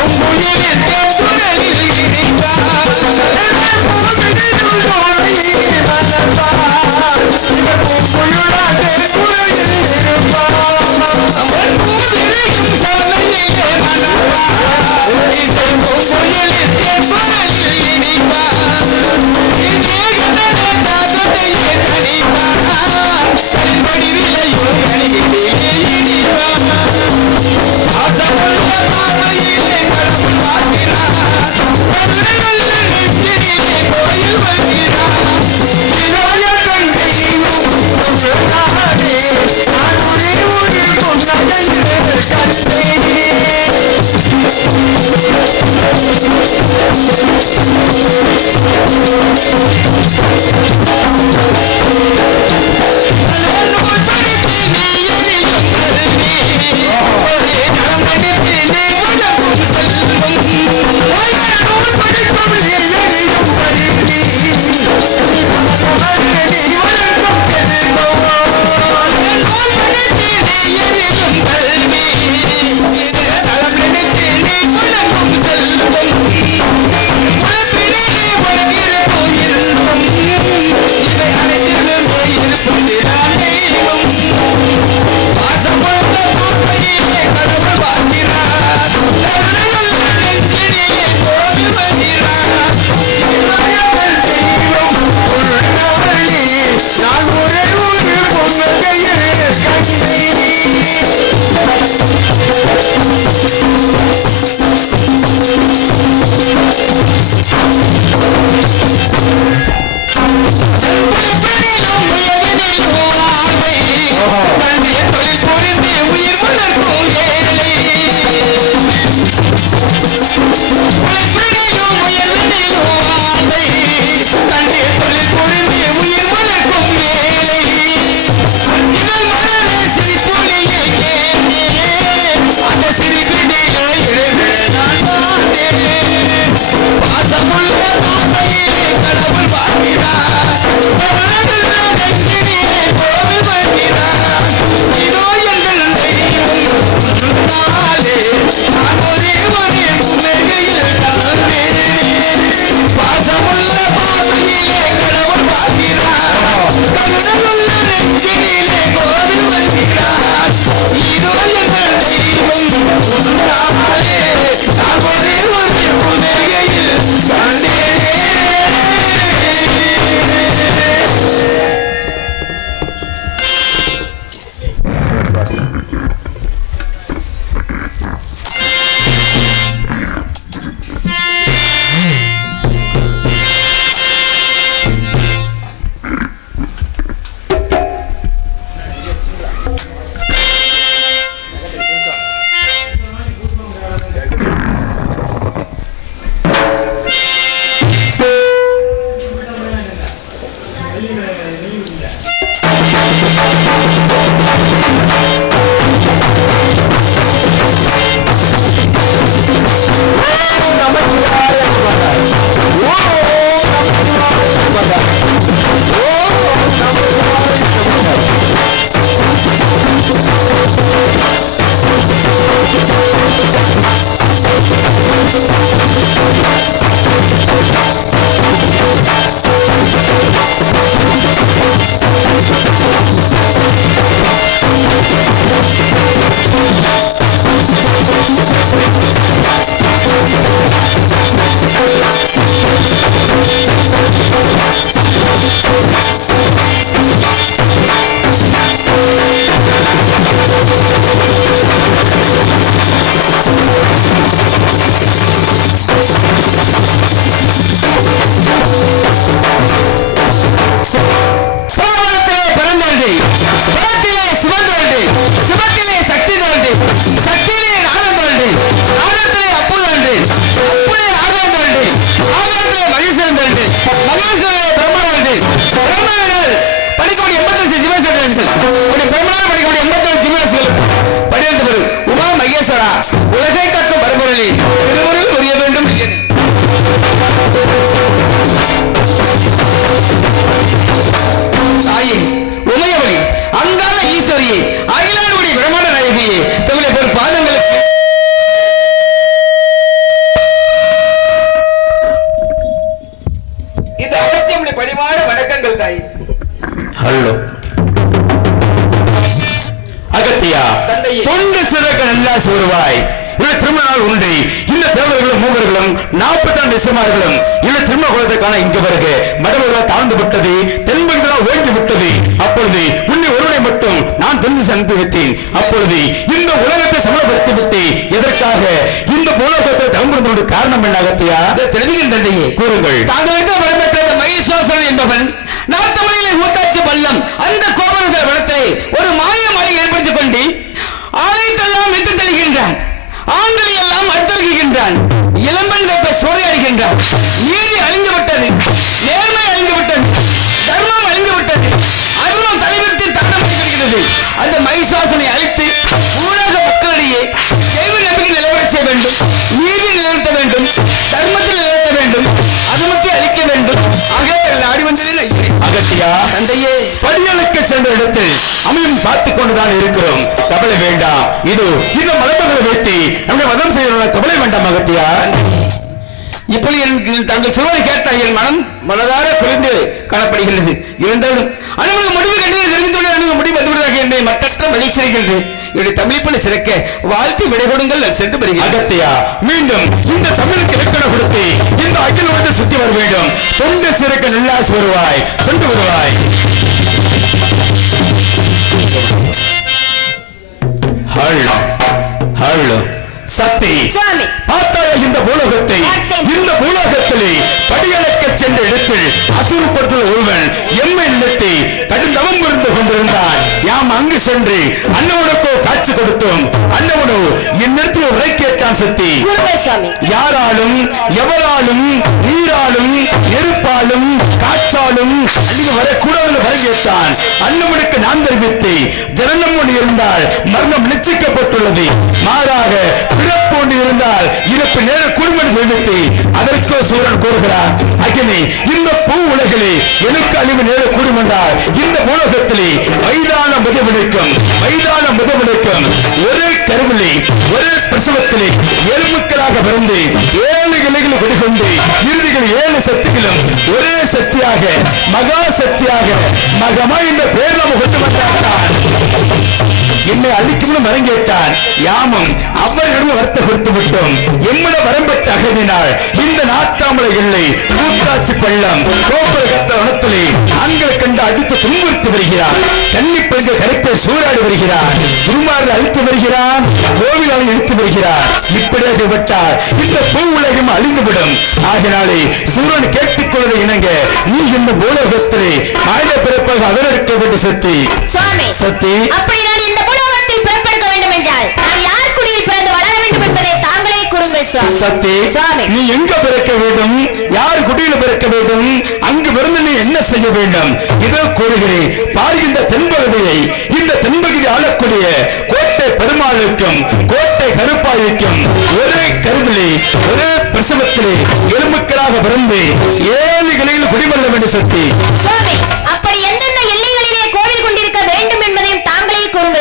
Come அப்பொழுது இந்த உலகத்தை சமப்படுத்தி விட்டு எதற்காக இந்த உலகத்தை தகுந்த ஏற்படுத்துவது காரணம் என்ன அகத்தியா? தெரிவிக்கின்ற தந்தையே கூறுங்கள். தாங்களுக்கு வரப்பெற்ற மகிஷாசுரன் என்பவன் நாட்டமலையிலே ஊத்தாட்சி பள்ளம் அந்த கோபுர வனத்தை ஒரு மாய மலை ஏற்படுத்திக் கொண்டு ஆலயத்தெல்லாம் விட்டு தருகின்றான். ஆண்களை எல்லாம் அடுத்தருகின்றான். இளம்பெண் சூறையாடுகின்றான். நீதி அழிந்துவிட்டது, நேர்மை அழிந்துவிட்டது, தர்மம் அழிந்துவிட்டது, அதுவும் தலைவிரித்து தட்டம் வருகிறது. அந்த மகிஷாசுரனை அழித்து ஊரக மக்களிடையே தெய்வ நம்பிக்கை நிலவரச் செய்ய வேண்டும், நீதி நிலைநிறுத்த வேண்டும், தர்மத்தில் நிலைநிறுத்த வேண்டும், அதுமத்தை அழிக்க வேண்டும். அகத்தில் ஆடி வந்ததே அகத்தியா, தந்தையே, படிகளுக்கு சென்ற இடத்தில் அமையும் பார்த்துக் கொண்டுதான் இருக்கிறோம். கவலை வேண்டாம். இது இந்த மலர்களை வைத்து நம்முடைய வதம் செய்ய கவலை வேண்டாம் அகத்தியா. இப்படி எனக்கு தங்கள் சொல்வதை கேட்டால் என் மனம் மனதார குறைந்து காணப்படுகின்றது. இருந்தாலும் அனுமதி முடிவு கண்டு தெரிவித்துவிட அனுமதி முடிவு வந்துவிடுவதாக என்னை மற்றற்ற மகிழ்ச்சிகின்றேன். என்னுடைய தமிழ் பணி சிறக்க வாழ்த்து விடை கொடுங்கள். நான் சென்று வருகிறேன். அகத்தியா, மீண்டும் இந்த தமிழுக்கு இலக்கணம் கொடுத்து இந்த அகில வந்து சுத்தி வர வேண்டும். தொண்டு சிறக்க நல்லாசி வருவாய், சென்று வருவாய். ஹலோ ஹலோ சக்தி, பார்த்தாயா இந்த பூலோகத்தை? இந்த பூலோகத்திலே படியளக்க சென்ற இடத்தில் அசுரப்படுத்துள்ள ஒருவன் எம்மை நினைத்து கடுந்தவம் புரிந்து கொண்டிருந்தான். யாம் அங்கு சென்று அண்ணவனுக்கோ காட்சி கொடுத்தோம். அண்ணவனோ என்னிடத்தில் உரை கேட்டான். சக்தி, யாராலும் எவராலும் நீராலும் நெருப்பாலும் காற்றாலும் அங்கு வரக்கூடாது வரை கேட்டான். அண்ணவனுக்கு நான் தெரிவித்து ஜனனம் ஒன்று இருந்தால் மரணம் நிச்சயிக்கப்பட்டுள்ளது, மாறாக பிறப்பு ஒன்று இருந்தால் இறப்பு நேர குடும்பம் தெரிவித்து அதற்கோ சூரன் கூறுகிறார். அகினே, இந்த பூ உலகிலே எனக்கு அழிவு நேர கூடும் என்றால் இந்த உலகத்திலே வயதான முதவனுக்கும் ஒரே கருவிலே ஒரே பிரசவத்திலே எலும்புக்களாக பிறந்து 7 இலைகளை கொண்டு இறுதிகள் 7 சக்திகளும் ஒரே சக்தியாக மகா சக்தியாக மகமா இந்த பேர் நம்ம கொண்டு வந்தார். என்னை அழிக்கும் வரம் கேட்டான். யாமும் அவர்களிடம் வரத்தை கொடுத்து விட்டோம். எம்மன வரம்பற்ற அகதினால் இந்த நாட்டாமலை எல்லை ஊத்தாட்சி பள்ளம் கோபுரகத்த வனத்திலே ஆண்களை கண்டு அடித்து துன்புறுத்தி வருகிறார். கன்னி பெண்கள் கரைப்பை சூறாடி வருகிறார். குருமாறு அழித்து வருகிறான். கோவில் அலை இழுத்து வருகிறார். இப்படியாக விட்டால் இந்த பூ உலகம் அழிந்துவிடும். ஆகினாலே சூரன் கேட்டுக்கொள்வதை இணங்க நீ இந்த பூலோகத்திலே ஆயுத பிறப்பாக அவரெடுக்க வேண்டும். சக்தி, சக்தி, அப்படி நான் இந்த பூலோகத்தில் பிறப்பெடுக்க வேண்டும் என்றால் நான் யார் குடியில் பிறந்து வளர வேண்டும் என்பதை தாங்களே கூறுங்கள். சக்தி, நீ எங்க பிறக்க வேண்டும்? யார் குடியில் பிறக்க வேண்டும்? அங்கு பிறந்து நீ என்ன செய்ய வேண்டும்? இதோ கூறுகிறேன். பார்க்கின்ற தென்பகுதியை இந்த தென்பகுதி ஆளக்கூடிய கோட்டை பெருமாளுக்கும் கோட்டை கருப்பாய்க்கும் ஒரே கருவிலே ஒரே பிரசவத்திலே எலும்புக்களாக பிறந்து 7 இலையில் குடிவல்ல வேண்டும். சக்தி, அப்படி எந்தெந்த எல்லைகளிலே கோவில் கொண்டிருக்க வேண்டும் என்பதையும் தாங்களே கூறுங்கள்.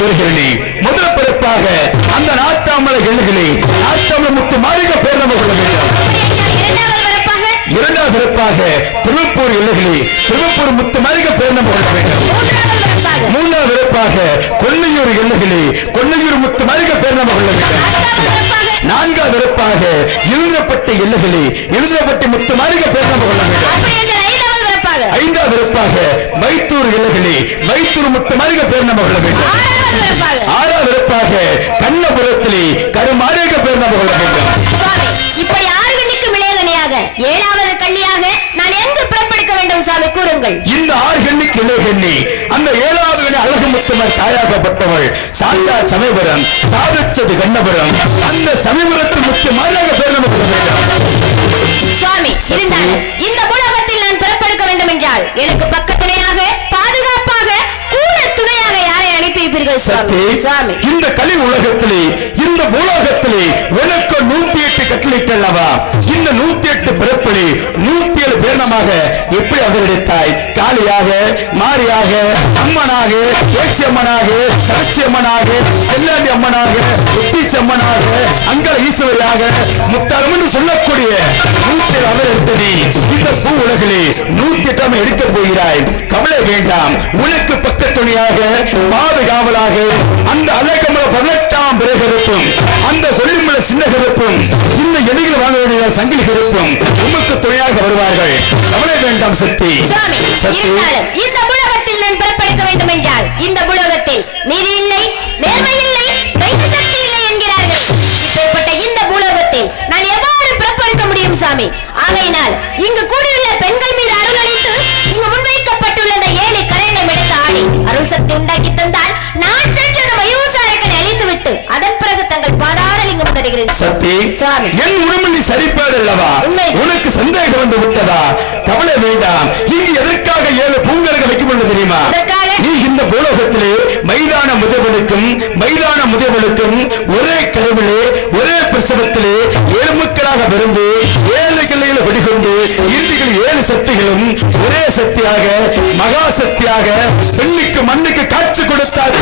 கூறுகிறேன். முதல் பிறப்பாக அந்த நாட்டாமலை எல்லைகளே நாட்டாமலை முத்து மாளிக பேர் நம்ம கொள்ள வேண்டும். இரண்டாவது பிறப்பாக திருப்பூர் எல்லைகளே திருப்பூர் முத்து மாளிக பேர் நம்ம கொள்ள வேண்டும். மூன்றாவது பிறப்பாக கொன்னையூர் எல்லைகளே கொன்னையூர் முத்து மாளிக பேர் நம்ம கொள்ள வேண்டும். நான்காவது பிறப்பாக எழுதப்பட்ட எல்லைகளே எழுதப்பட்ட முத்து மாளிக பேர் நம்ம கொள்ள வேண்டும். ஐந்தாவது பிறப்பாக வைத்தூர் எல்லைகளே வைத்தூர் முத்து மாளிக பேர் நம்ம கொள்ள வேண்டும். ஆறாவது பிறப்பாக கண்ணபுரத்திலே கருமாளிக பேர் நம்ம கொள்ள வேண்டும். இப்படி 6 கண்ணிக்கு இளையகனியாக 7வது கண்ணியாக நான் எங்கு பிறப்பெடுக்க வேண்டும் சாமி கூறுங்கள். இந்த 6 கண்ணிக்கு இளையகண்ணி அந்த 7வது அழகு முத்தமர் தாயாகப்பட்டவள் சாந்தா சமயபுரம் சாதச்சது கண்ணபுரம் அந்த சமயபுரத்து முத்து மாளிக பேர் நம்ம கொள்ள வேண்டும். சுவாமி, இருந்தாலும் இந்த உலகத்தில் நான் பிறப்பெடுக்க வேண்டும் என்றால் எனக்கு பக்கத்துணையாக பாதுகாப்பாக கூட துணையாக யாரை அனுப்பி வைப்பீர்கள்? சுவாமி, இந்த கலி உலகத்திலே இந்த பூலோகத்திலே உனக்கு 108 கட்டளையிட்டல்லவா? இந்த 108 பிறப்பிலே 107 பேரணமாக எப்படி அவதரித்தாய்? காளியாக, மாரியாக, அம்மனாக, ஏச்சியம்மனாக, சரச்சியம்மனாக, செல்லாண்டி அம்மனாக, ஒட்டீச்சி அம்மனாக, அங்கல ஈஸ்வரியாக முத்தாரம் என்று சொல்லக்கூடிய 107 அவதரித்தது. இந்த பூ உலகிலே 108 எடுக்க போகிறாய். கவலை வேண்டாம். உனக்கு பக்கத்துணையாக பாதுகாவலாக அந்த அலைகமல 18ஆம் பிறகருப்பும் அந்த கொல்லிமலை சின்னகருப்பும் இந்த எளிகள் வாங்க வேண்டிய சங்கிலி கருப்பும் உமக்கு துணையாக வருவார்கள். கவலை வேண்டாம். சக்தி, இந்த உலகத்தில் நான் பிறப்பெடுக்க வேண்டும் என்றால் இந்த உலகத்தில் நீதி இல்லை, நேர்மை இல்லை, தெய்வ சக்தி இல்லை என்கிறார்கள். இப்பேற்பட்ட இந்த உலகத்தில் நான் ஆகையினால் இங்கு கூடியுள்ள பெண்கள் மீது அருள் அளித்து இங்கு முன்வைக்கப்பட்டுள்ள இந்த 7 கரங்கள் எடுத்து ஆடி அருள் சக்தி உண்டாக்கி தந்தால் நான் சென்று அந்த மயூசாரக்கனை அழித்து விட்டு அதன் பிறகு தங்கள் பாதாரலிங்கம் வந்தடைகிறேன். சக்தி, சுவாமி. என் உடம்பு நீ சரிப்பாடு அல்லவா? உண்மை. உனக்கு சந்தேகம் வந்து விட்டதா? கவலை வேண்டாம். இங்கு எதற்காக 7 பூங்கரங்கள் வைக்கப்பட்டது தெரியுமா? எதற்காக? நீ இந்த பூலோகத்திலே மைதான முதல்வனுக்கும் ஒரே கருவிலே ஒரே பிரசவத்திலே 7 மக்களாக பிறந்து 7 கிளையில் வெடிகொண்டு இறுதியில் 7 சக்திகளும் ஒரே சக்தியாக மகா சக்தியாக பெண்ணுக்கு மண்ணுக்கு காட்சி கொடுத்தார்.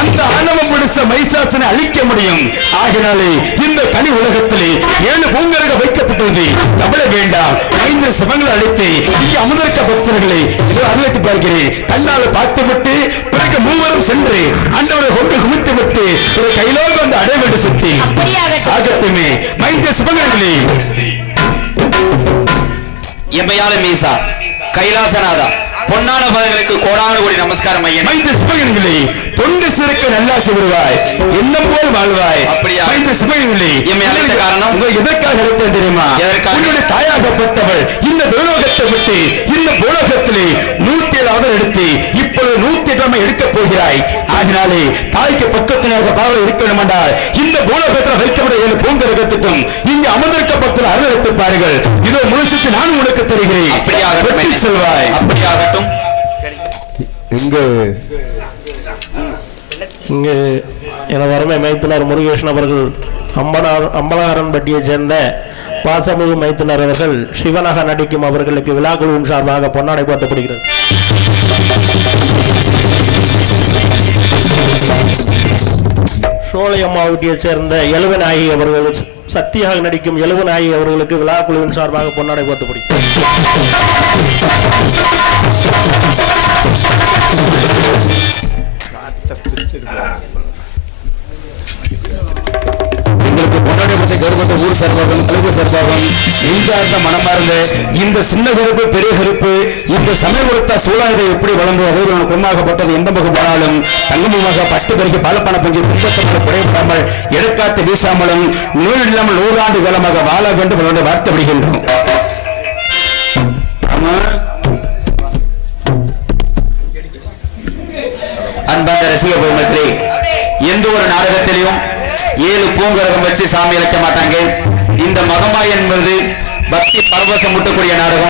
அந்த ஆணவம் முடிச்ச மைசாசனை அழிக்க முடியும். ஆகினாலே இந்த கனி உலகத்திலே 7 பூங்கரங்கள் வைக்கப்பட்டது. கவலை வேண்டாம். 5 சிவங்களை அழைத்து இங்கே அமுதர்க்க பக்தர்களை அனுமதித்து பார்க்கிறேன். கண்ணால் பார்த்துவிட்டு பிறகு மூவரும் சென்று ஆண்டவரை கொண்டு குமித்து விட்டு ஒரு கையிலோடு வந்து அடைய வேண்டும். சுத்தி ஆகட்டுமே 5 சிவங்களே. எம்மையால மீசா கைலாசநாதா பொன்னான பதங்களுக்கு கோடான கோடி நமஸ்காரம் ஐயன். 5 சிவங்களே, தொண்டு சிறுக்க நல்லாசி வருவாய், எண்ணம் போல் வாழ்வாய். அப்படியா? 5 சிவங்களே, எம்மை அழைத்த காரணம்? எதற்காக அழைத்தேன் தெரியுமா? உன்னுடைய தாயாகப்பட்டவள் இந்த தேவலோகத்தை விட்டு இந்த பூலோகத்திலே 107 எடுத்து இப்பொழுது 108 எடுக்கப் போகிறாய். ஆகினாலே தாய்க்கு பக்கத்தினாக பாவம் இருக்க வேண்டும் என்றால் இந்த பூலோகத்தில் வைக்கப்பட்ட 7 பூங்கரகத்துக்கும் இங்கு அமர்ந்திருக்கப்பட்ட அருள் எடுத்து பாருங்கள். இதோ முழுசுக்கு நான் உனக்கு தருகிறேன். அப்படியாக செல்வாய். அப்படியாகட்டும். இங்கு எனது அருமை மைத்தினர் முருகேசன் அவர்கள் அம்பலாரன்பட்டியைச் சேர்ந்த பாசமுகு மைத்தினர் அவர்கள் சிவனாக நடிக்கும் அவர்களுக்கு விழா குழுவின் சார்பாக பொன்னாடை போர்த்தப்படுகிறது. சோழையம்மாவட்டியைச் சேர்ந்த எழுவநாயகி அவர்கள் சக்தியாக நடிக்கும் எழுவநாயகி அவர்களுக்கு விழா குழுவின் சார்பாக பொன்னாடை போர்த்தப்படுகிறது. எங்களுக்கு பொன்னாடிப்பட்ட கருப்பட்ட ஊர் சார்பாகவும் கல்வி சார்பாகவும் நெஞ்சார்ந்த மனமார்ந்த இந்த சின்ன கருப்பு பெரிய கருப்பு இந்த சமயபுரத்த சூழலை எப்படி வளர்ந்து அதோடு குணமாகப்பட்டது எந்த முகம் போனாலும் தங்கமுமாக பட்டு பெருகி பாலப்பான பொங்கி கும்பத்தமாக குறைபடாமல் எடுக்காத்து வீசாமலும் நூல் இல்லாமல் 100 ஆண்டு காலமாக வாழ வேண்டும் என்று வாழ்த்தப்படுகின்றோம். அன்பார்ந்த ரசிக பெருமக்களே, எந்த ஒரு நாடகத்திலையும் 7 பூங்கரகம் வச்சு சாமி இழைக்க மாட்டாங்க. இந்த மகமாய் என்பது பக்தி பரவசம் ஊட்டக்கூடிய நாடகம்.